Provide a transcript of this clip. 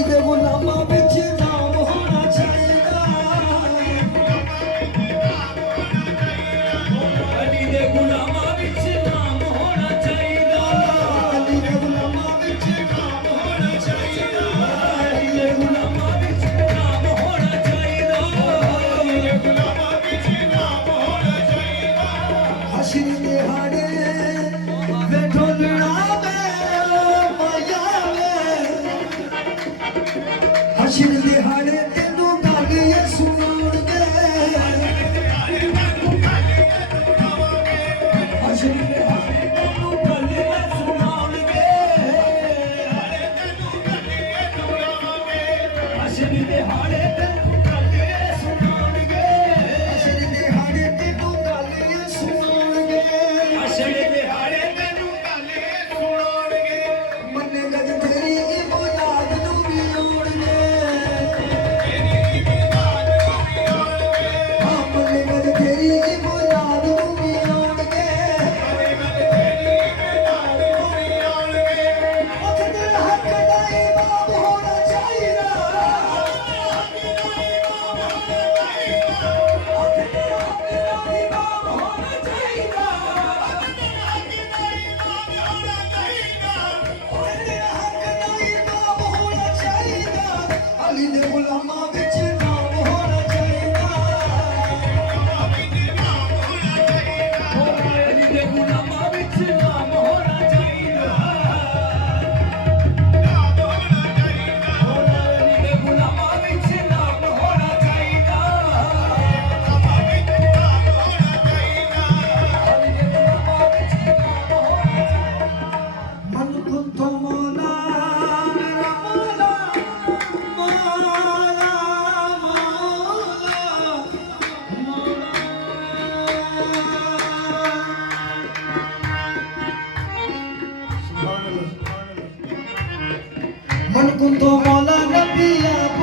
अली दे गुलामा विच नाम होना चाहिदा अली दे गुलामा विच नाम होना चाहिदा अली दे गुलामा विच नाम होना चाहिदा अली दे गुलामा विच नाम होना चाहिदा अली दे गुलामा विच नाम होना चाहिदा हशर दिहाड़े वे ढोलना हशर दिहाड़े तेनू गल ये सुनाउणगे हशर दिहाड़े तेनू गल ये सुनाउणगे हशर दिहाड़े तेनू गल ये सुनाउणगे हशर दिहाड़े तेनू गल ये सुनाउणगे हशर दिहाड़े तेनू गल ये सुनाउणगे मन्ने गज तेरी इबादत नू भी आउणगे अली दे गुलामा विच नाम होना चाहिदा अली दे गुलामा विच नाम होना चाहिदा अली दे गुलामा विच नाम होना चाहिदा मन कुंतो मौला मेरा मौला मन कुंतो मौला नबी आप